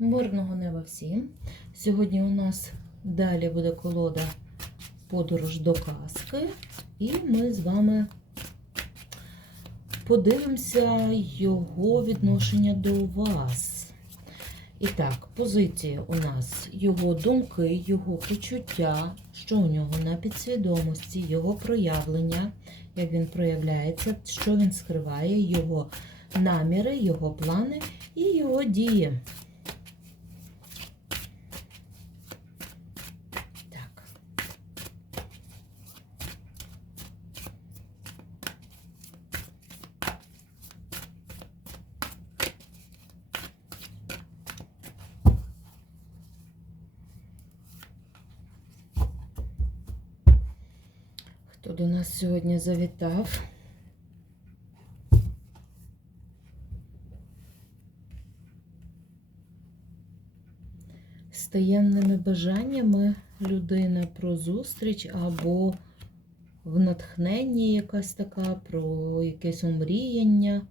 Мирного неба всім. Сьогодні у нас далі буде колода Подорож до казки. І ми з вами подивимося його відношення до вас. І так, позиції у нас його думки, його почуття, що у нього на підсвідомості, його проявлення, як він проявляється, що він скриває, його наміри, його плани і його дії. Так. Хто до нас сьогодні завітав? з таємними бажаннями людина про зустріч або в натхненні якась така, про якесь омріяння.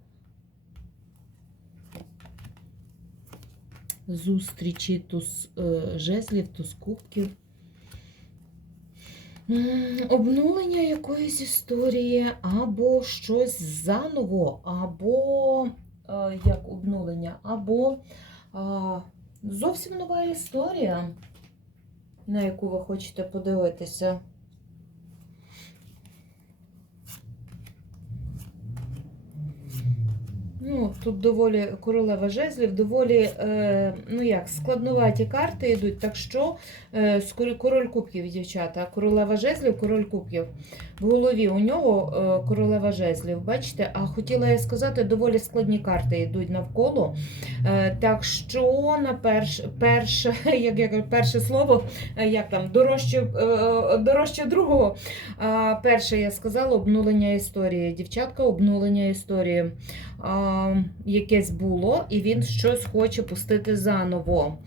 Зустрічі туз е, жезлів, туз кубків. Обнулення якоїсь історії, або щось заново, або е, як обнулення, або Зовсім нова історія, на яку ви хочете подивитися. Ну, тут доволі королева жезлів, доволі, е, ну як, складноваті карти йдуть, так що е, король кубків, дівчата, королева жезлів, король кубків. В голові у нього е, королева жезлів, бачите? А хотіла я сказати, доволі складні карти йдуть навколо. Е, так що на перш, перше, як я перше слово, е, як там, дорожче, дорожче другого. Перше я сказала обнулення історії. Дівчатка, обнулення історії. Якесь було, і він щось хоче пустити заново.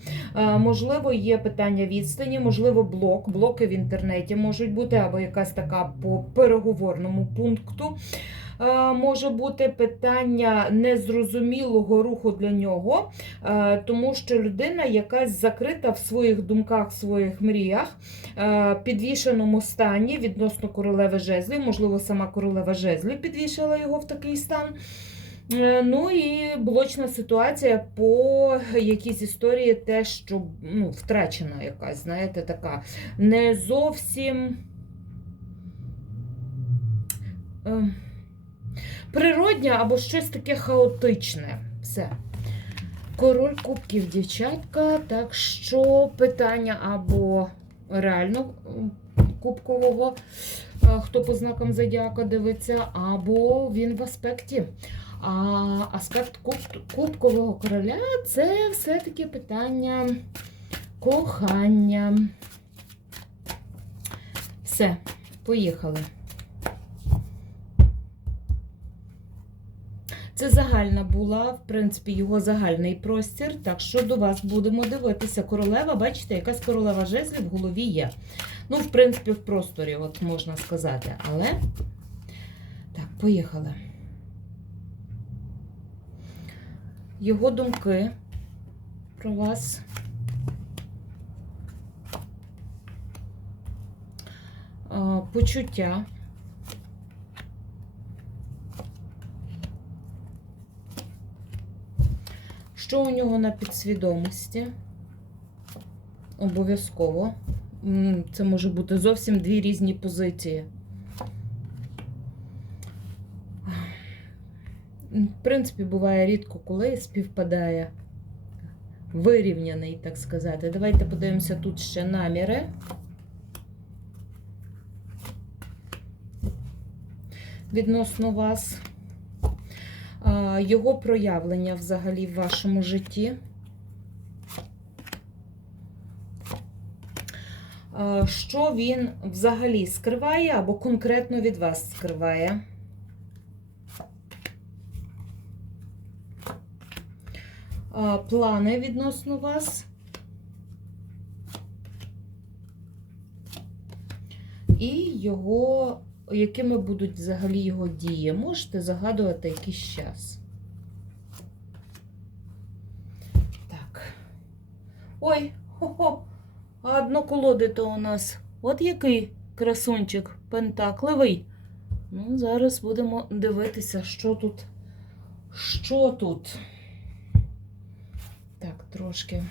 Можливо, є питання відстані, можливо, блок. Блоки в інтернеті можуть бути, або якась така по переговорному пункту. Е, Може бути питання незрозумілого руху для нього, е, тому що людина якась закрита в своїх думках, в своїх мріях, е, підвішеному стані відносно королеви жезлів, можливо, сама королева жезлів підвішала його в такий стан. Ну і блочна ситуація по якійсь історії, те, що ну, втрачена якась, знаєте, така не зовсім. Е, Природня або щось таке хаотичне. Все. Король кубків, дівчатка. Так що питання або реально кубкового, е, хто по знакам зодіака дивиться, або він в аспекті. А аспект кубкового короля це все-таки питання кохання. Все, поїхали. Це загальна була, в принципі, його загальний простір. Так що до вас будемо дивитися. Королева, бачите, якась королева жезлів в голові є. Ну, в принципі, в просторі, от можна сказати. Але. Так, поїхали. Його думки про вас. Е, Почуття. Що у нього на підсвідомості? Обов'язково. Це може бути зовсім дві різні позиції. В принципі, буває рідко, коли співпадає вирівняний, так сказати. Давайте подивимося тут ще наміри. Відносно вас. Його проявлення взагалі в вашому житті. Що він взагалі скриває або конкретно від вас скриває? Плани відносно вас. І його якими будуть взагалі його дії. Можете загадувати якийсь час. Так. Ой, хо-хо. А одно колоди то у нас. От який красунчик пентакливий. Ну, зараз будемо дивитися, що тут. Що тут? Так, трошки.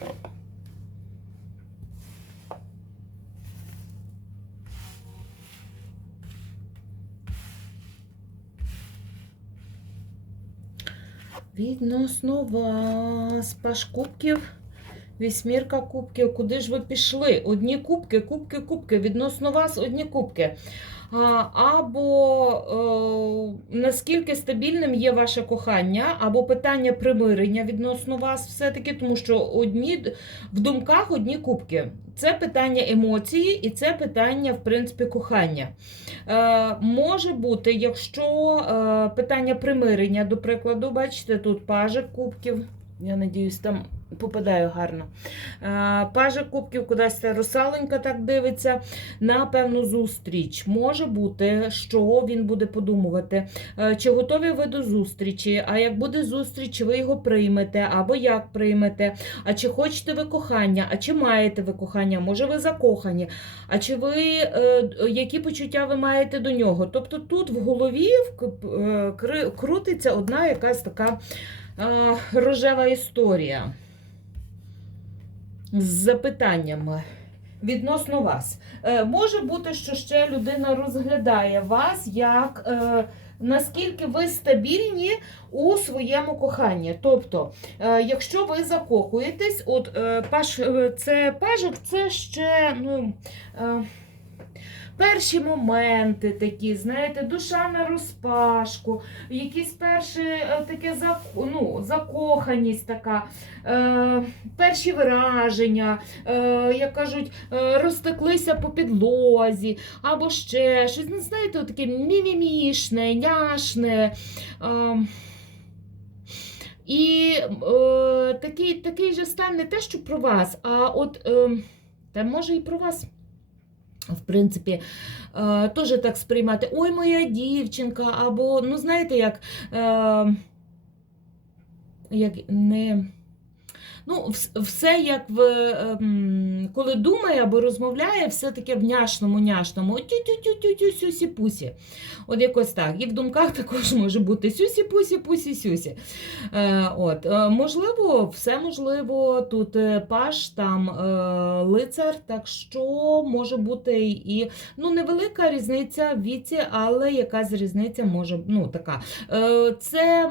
Відносно вас. Паш кубків. Вісьмірка кубків. Куди ж ви пішли? Одні кубки, кубки, кубки. Відносно вас одні кубки. Або е, наскільки стабільним є ваше кохання, або питання примирення відносно вас, все-таки, тому що одні в думках одні кубки. Це питання емоції і це питання, в принципі, кохання. Е, може бути, якщо е, питання примирення, до прикладу, бачите, тут пажик кубків. Я надіюсь, там попадаю гарно. Е, Пажик кубків, кудись та русаленька так дивиться на певну зустріч. Може бути, що він буде подумувати, е, чи готові ви до зустрічі, а як буде зустріч, ви його приймете, або як приймете, а чи хочете ви кохання, а чи маєте ви кохання, може ви закохані, а чи ви е, які почуття ви маєте до нього? Тобто тут в голові е, крутиться одна якась така рожева історія з запитаннями. Відносно вас. Е, може бути, що ще людина розглядає вас як е, наскільки ви стабільні у своєму коханні. Тобто, е, якщо ви закохуєтесь, от е, це пажик, це ще ну, перші моменти такі, знаєте, душа на розпашку, якісь перші е, таке ну, закоханість така, е, перші враження, е, як кажуть, е, розтеклися по підлозі, або ще щось, ну, знаєте, таке мімімішне, няшне. Е, і е, такий, такий же стан не те, що про вас, а от е, та може і про вас. В принципі, е, теж так сприймати. Ой, моя дівчинка, або, ну, знаєте, як, е, як не. Ну, все як в ем, коли думає або розмовляє, все таке в няшному, няшному. Тю-тю-тю-тю-тю, сюсі-пусі. От якось так. І в думках також може бути сюсі-пусі, пусі-сюсі. Е, от, е, можливо, все можливо. Тут е, паш, там лицар, так що може бути і ну, невелика різниця в віці, але якась різниця може ну, така. Це,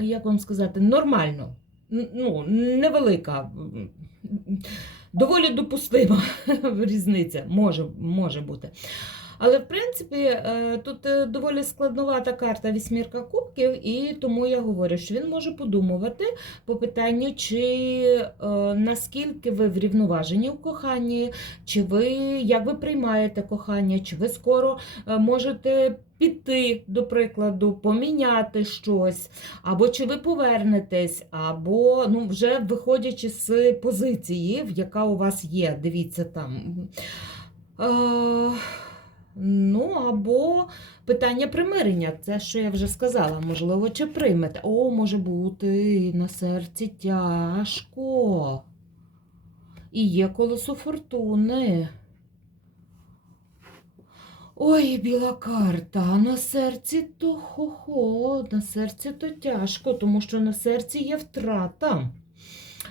як вам сказати, нормально. Ну, невелика. Доволі допустима різниця може, може бути. Але в принципі е, тут е, доволі складновата карта вісьмірка кубків, і тому я говорю, що він може подумувати по питанню, чи е, наскільки ви врівноважені в коханні, чи ви як ви приймаєте кохання, чи ви скоро можете піти, до прикладу, поміняти щось, або чи ви повернетесь, або ну, вже виходячи з позиції, яка у вас є, дивіться там. Е, Ну, або питання примирення, це що я вже сказала, можливо, чи приймете. О, може бути, на серці тяжко. І є колесо фортуни. Ой, біла карта, на серці то хо-хо, на серці то тяжко, тому що на серці є втрата.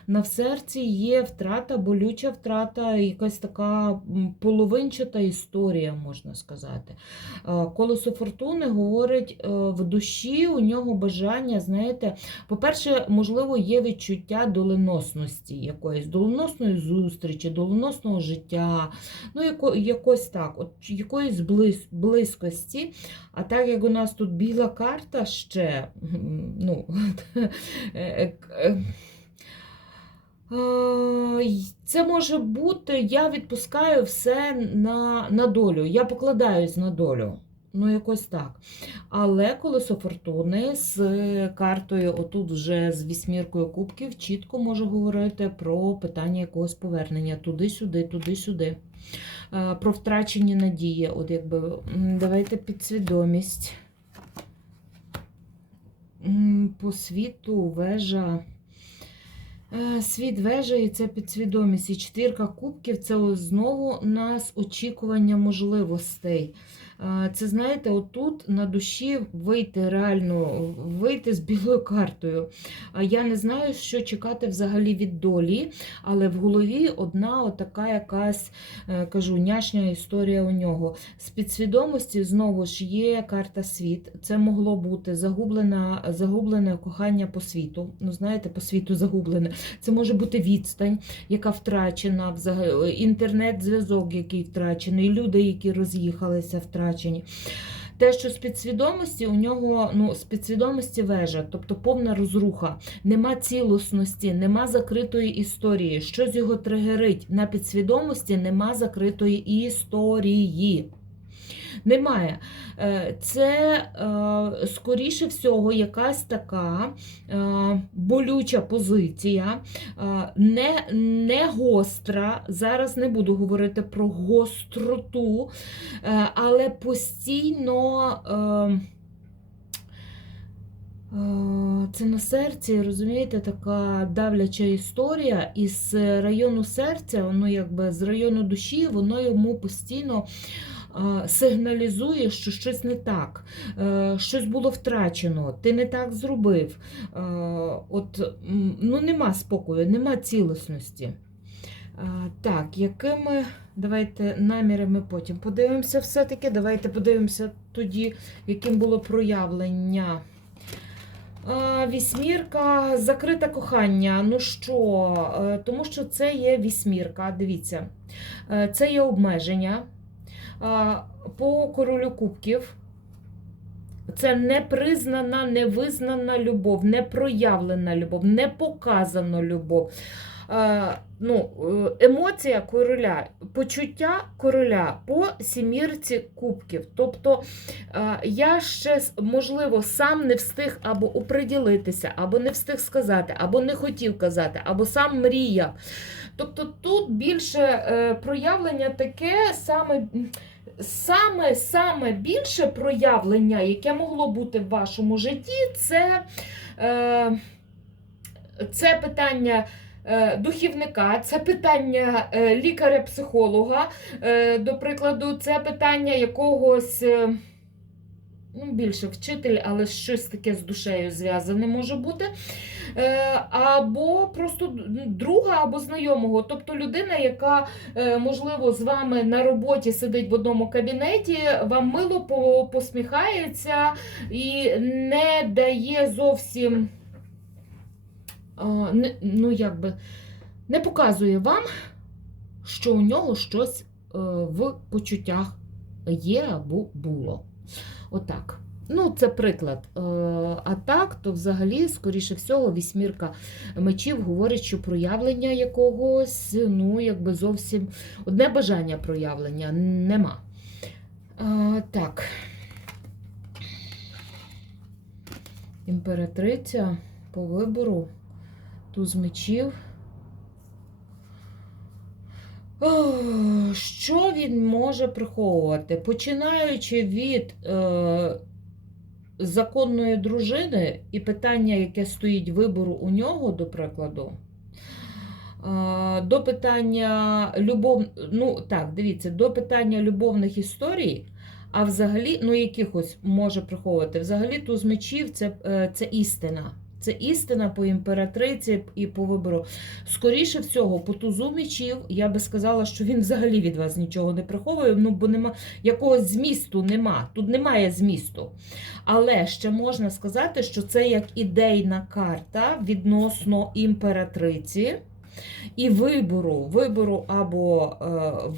На серці є втрата, болюча втрата, якась така половинчата історія, можна сказати. Е, Колесо фортуни говорить е, в душі у нього бажання, знаєте, по-перше, можливо, є відчуття доленосності якоїсь, доленосної зустрічі, доленосного життя, ну, яко, якось так, от якоїсь близ, близькості. А так як у нас тут біла карта ще, ну, е, Це може бути, я відпускаю все на, на долю. Я покладаюсь на долю. Ну, якось так. Але колесо фортуни з картою, отут вже з вісьміркою кубків, чітко може говорити про питання якогось повернення туди-сюди, туди-сюди. Е, Про втрачені надії. От якби давайте підсвідомість. По світу вежа. Е, Світ вежа і це підсвідомість. І четвірка кубків це знову нас очікування можливостей. Е, Це знаєте, отут на душі вийти реально, вийти з білою картою. Я не знаю, що чекати взагалі від долі, але в голові одна отака якась, е, кажу, няшня історія у нього. З підсвідомості знову ж є карта світ. Це могло бути загублене, загублене кохання по світу. Ну, знаєте, по світу загублене. Це може бути відстань, яка втрачена, інтернет-зв'язок, який втрачений, люди, які роз'їхалися, втрачені. Те, що з підсвідомості у нього ну, з підсвідомості вежа, тобто повна розруха, нема цілісності, нема закритої історії. Щось його тригерить на підсвідомості, нема закритої історії. Немає. Е, Це, е, скоріше всього, якась така е, болюча позиція, не, не гостра. Зараз не буду говорити про гостроту, але постійно. Е, Це на серці, розумієте, така давляча історія, і з району серця, воно якби з району душі, воно йому постійно е, сигналізує, що щось не так, е, щось було втрачено, ти не так зробив. От, ну, нема спокою, нема цілісності. Так, якими давайте намірами потім подивимося все-таки. Давайте подивимося тоді, яким було проявлення. Е, Вісьмірка, закрите кохання. Ну що, Е, тому що це є вісьмірка, дивіться, Е, це є обмеження. Е, По королю кубків. Це непризнана, невизнана любов, непроявлена любов, непоказана любов. Ну, е, емоція короля, почуття короля по сімірці кубків. Тобто е, я ще, можливо, сам не встиг або оприділитися, або не встиг сказати, або не хотів казати, або сам мріяв. Тобто тут більше е, проявлення таке саме. Саме саме більше проявлення, яке могло бути в вашому житті, це, е, це питання духівника, це питання е, лікаря-психолога, е, до прикладу, це питання якогось. е, Ну, більше вчитель, але щось таке з душею зв'язане може бути. Е, або просто друга або знайомого, тобто людина, яка, е, можливо, з вами на роботі сидить в одному кабінеті, вам мило по- посміхається і не дає зовсім, не, ну, якби, не показує вам, що у нього щось е, в почуттях є або було. Отак. Ну, це приклад. Е, А так, то взагалі, скоріше всього, вісьмірка мечів говорить, що проявлення якогось, ну, якби зовсім одне бажання проявлення нема. А, так. Імператриця по вибору, туз мечів. Що він може приховувати? Починаючи від е, законної дружини і питання, яке стоїть вибору у нього, до прикладу, е, до питання любов... ну так, дивіться, до питання любовних історій, а взагалі, ну, якихось може приховувати. Взагалі, туз мечів це, е, це істина. Це істина по імператриці і по вибору. Скоріше всього, по тузу мечів, я би сказала, що він взагалі від вас нічого не приховує, ну бо нема якогось змісту нема. Тут немає змісту. Але ще можна сказати, що це як ідейна карта відносно імператриці. І вибору, вибору або е,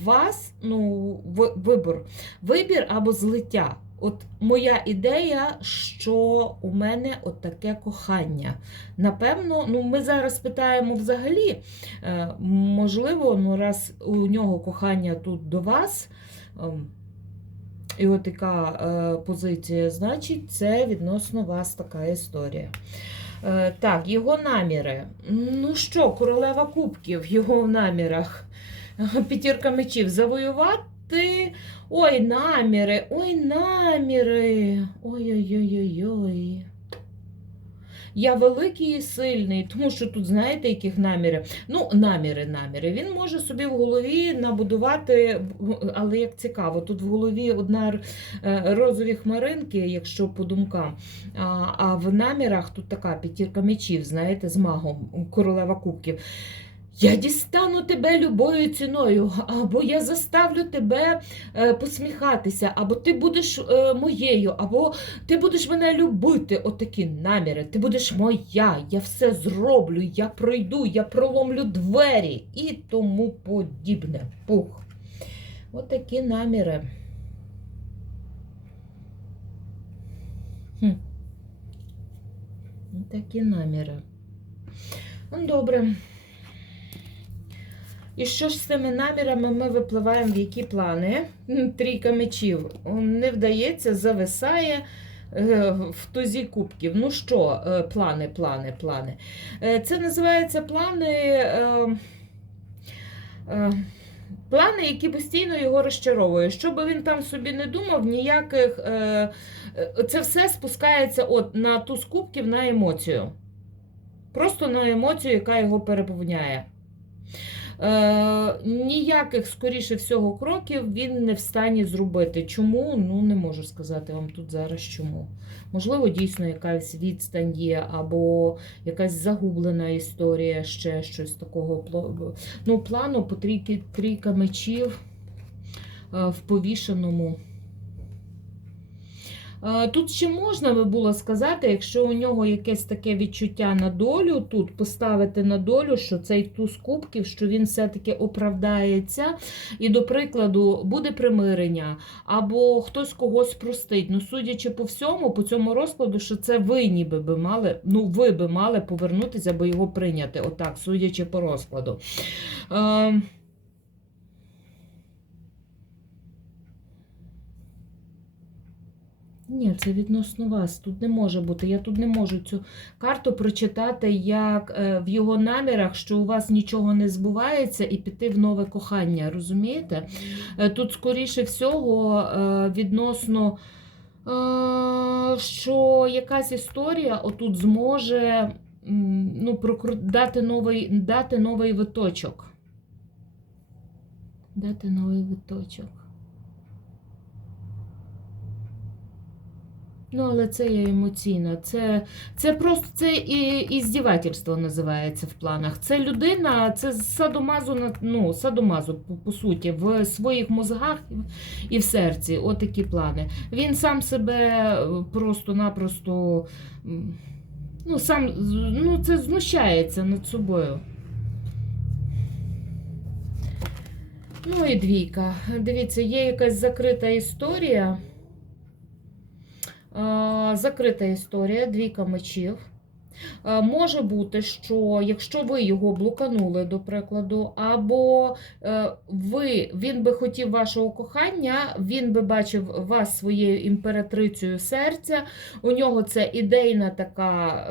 вас, ну, вибор, вибір або злиття. От моя ідея, що у мене от таке кохання. Напевно, ну ми зараз питаємо взагалі, е, можливо, ну раз у нього кохання тут до вас, ем, і от така е, позиція, значить, це відносно вас така історія. Е, Так, його наміри. Ну що, королева кубків, його намірах. П'ятірка мечів завоювати. Ой, наміри, ой, наміри. Ой-ой-ой-ой-ой. я великий і сильний, тому що тут, знаєте, яких наміри? Ну, наміри, наміри. Він може собі в голові набудувати, але як цікаво, тут в голові одна е, розові хмаринки, якщо по думкам. А в намірах тут така п'ятірка мечів, знаєте, з магом, королева кубків. Я дістану тебе любою ціною, або я заставлю тебе е, посміхатися, або ти будеш е, моєю, або ти будеш мене любити. Отакі наміри. Ти будеш моя, я все зроблю, я пройду, я проломлю двері і тому подібне. Пух. Отакі наміри. Хм. Такі наміри. Ну, Добре. І що ж з цими намірами ми випливаємо в які плани? Трійка мечів. Не вдається, зависає е, в тузі кубків. Ну що, е, плани, плани, плани. Е, Це називається плани. Плани, які постійно його розчаровують. Що би він там собі не думав, ніяких. Це все спускається от на туз кубків на емоцію. Просто на емоцію, яка його переповняє. Е, ніяких, скоріше всього, кроків він не в стані зробити. Чому? Ну, не можу сказати вам тут зараз чому. Можливо, дійсно якась відстань є, або якась загублена історія, ще щось такого ну, плану по трійки, трійка мечів е, в повішеному. Е, Тут ще можна би було сказати, якщо у нього якесь таке відчуття на долю, тут поставити на долю, що цей туз кубків, що він все-таки оправдається, і, до прикладу, буде примирення, або хтось когось простить. Ну, судячи по всьому, по цьому розкладу, що це ви ніби би мали, ну, ви би мали повернутися, аби його прийняти. Отак, судячи по розкладу. Е, Ні, це відносно вас. Тут не може бути. Я тут не можу цю карту прочитати як е, в його намірах, що у вас нічого не збувається, і піти в нове кохання. Розумієте? Е, Тут, скоріше всього, е, відносно, що якась історія отут зможе ну, дати новий, дати новий виточок. Дати новий виточок. Ну, але це є емоційно. Це, це просто це і, і здівательство називається в планах. Це людина, це садомазу, ну, садомазу, по, по суті, в своїх мозгах і в серці. Отакі плани. Він сам себе е, просто-напросто ну, сам, ну, це знущається над собою. Ну і двійка. Дивіться, є якась закрита історія. Е, Закрита історія, двійка мечів. Е, Може бути, що якщо ви його блуканули, до прикладу, або е, ви, він би хотів вашого кохання, він би бачив вас своєю імператрицею серця, у нього це ідейна така.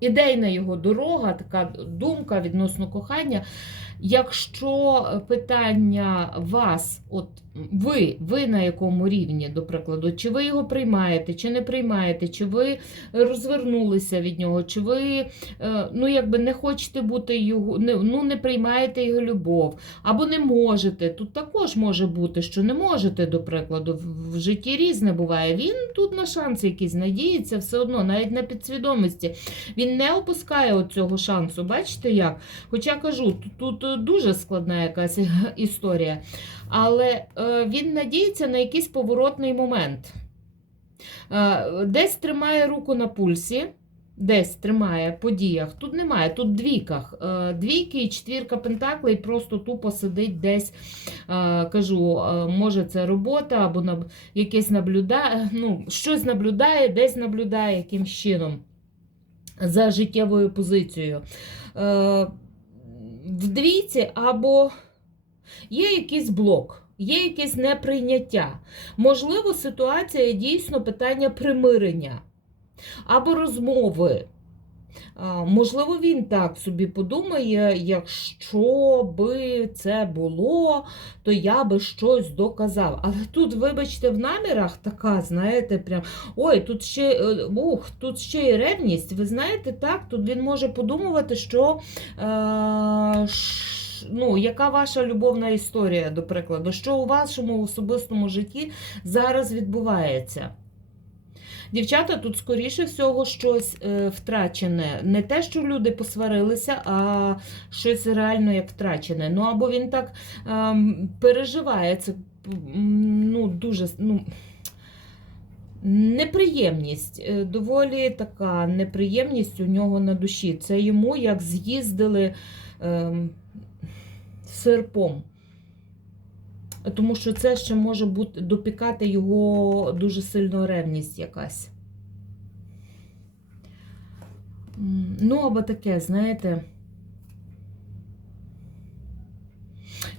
Ідейна його дорога, така думка відносно кохання. Якщо питання вас, от ви, ви на якому рівні, до прикладу, чи ви його приймаєте, чи не приймаєте, чи ви розвернулися від нього, чи ви е, ну, якби не хочете бути його, ну, не приймаєте його любов, або не можете. Тут також може бути, що не можете, до прикладу, в, в житті різне буває. Він тут на шанс якийсь надіється, все одно, навіть на підсвідомості. Він не опускає оцього шансу. Бачите як? Хоча кажу, тут, тут дуже складна якась історія. Але е, він надіється на якийсь поворотний момент. Е, десь тримає руку на пульсі, десь тримає по діях. Тут немає, тут двійках. Е, двійки і четвірка пентаклей просто тупо сидить десь. Е, кажу, е, може це робота або якесь наблюдає, ну, щось наблюдає, десь наблюдає якимсь чином за життєвою позицією. Е, в двійці або є якийсь блок, є якесь неприйняття. Можливо, ситуація дійсно питання примирення або розмови. Можливо, він так собі подумає, якщо би це було, то я би щось доказав. Але тут, вибачте, в намірах така, знаєте, прям ой, тут ще е, ух, тут ще й ревність. Ви знаєте, так, тут він може подумувати, що. Е, Ну, яка ваша любовна історія, до прикладу, що у вашому особистому житті зараз відбувається? Дівчата, тут, скоріше всього, щось е, втрачене. Не те, що люди посварилися, а щось реально як втрачене. Ну, або він так ем, переживає це ну, дуже. Ну, Неприємність, е, доволі така неприємність у нього на душі. Це йому як з'їздили ем, серпом. Тому що це ще може бути допікати його дуже сильно ревність якась. Ну, або таке, знаєте.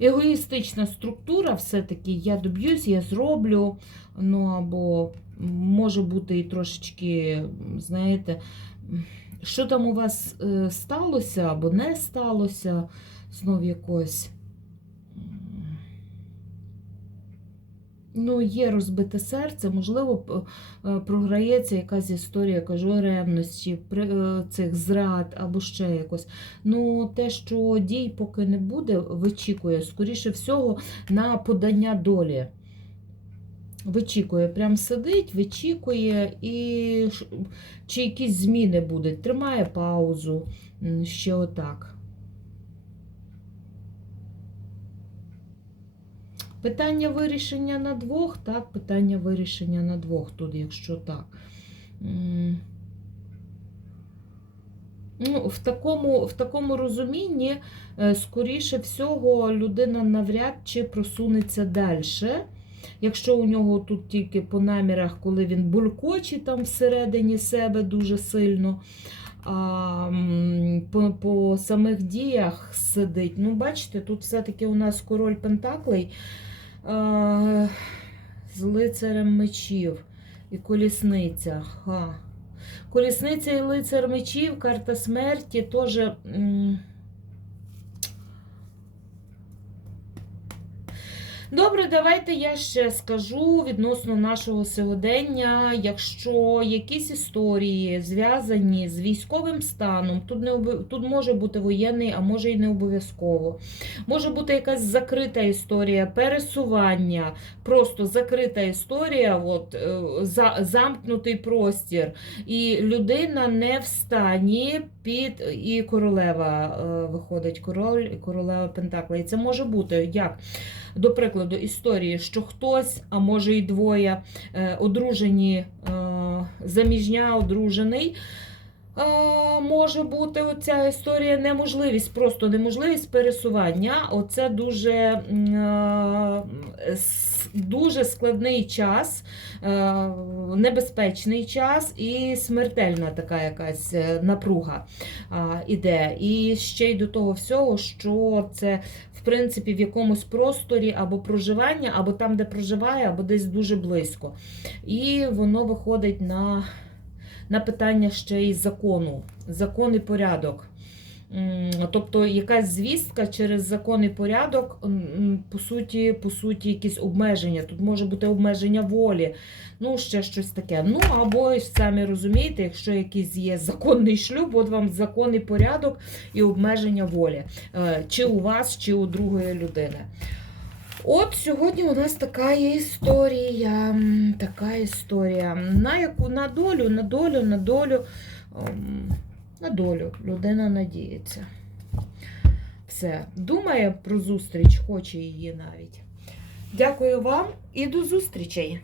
Егоїстична структура, все-таки я доб'юсь, я зроблю. Ну, або може бути і трошечки, знаєте, що там у вас е, сталося або не сталося, знов якось. Ну, є розбите серце, можливо, е, програється якась історія, кажу, ревності, е, цих зрад або ще якось. Ну, те, що дій поки не буде, вичікує, скоріше всього, на подання долі. Вичікує, прям сидить, вичікує, і чи якісь зміни будуть. Тримає паузу, ще отак. Питання вирішення на двох, так, питання вирішення на двох, тут, якщо так. Ну, в такому, в такому розумінні, е, скоріше всього, людина навряд чи просунеться далі. Якщо у нього тут тільки по намірах, коли він булькоче там всередині себе дуже сильно, а по, по самих діях сидить. Ну, бачите, тут все-таки у нас король Пентаклей а, з лицарем мечів і колісниця. Ха. Колісниця і лицар мечів, карта смерті теж. Добре, давайте я ще скажу відносно нашого сьогодення. Якщо якісь історії зв'язані з військовим станом, тут не обов- тут може бути воєнний, а може і не обов'язково. Може бути якась закрита історія, пересування, просто закрита історія, от, е, за, замкнутий простір. І людина не в стані під і королева е, виходить, король королева Пентакла. І це може бути як? До прикладу, історії, що хтось, а може і двоє, е, одружені, е, заміжня, одружений. Е, Може бути оця історія неможливість, просто неможливість пересування. Оце дуже, е, дуже складний час, е, небезпечний час і смертельна така якась напруга іде. І ще й до того всього, що це в принципі в якомусь просторі або проживання, або там, де проживає, або десь дуже близько. І воно виходить на, на питання ще й закону, закон і порядок. Тобто якась звістка через закон і порядок, по суті, по суті, якісь обмеження. Тут може бути обмеження волі, ну, ще щось таке. Ну, або ж самі розумієте, якщо якийсь є законний шлюб, от вам закон і порядок і обмеження волі. Е, Чи у вас, чи у другої людини. От сьогодні у нас така історія. Така історія. На яку на долю, на долю, на долю. ем, На долю людина надіється. Все. Думає про зустріч, хоче її навіть. Дякую вам і до зустрічей!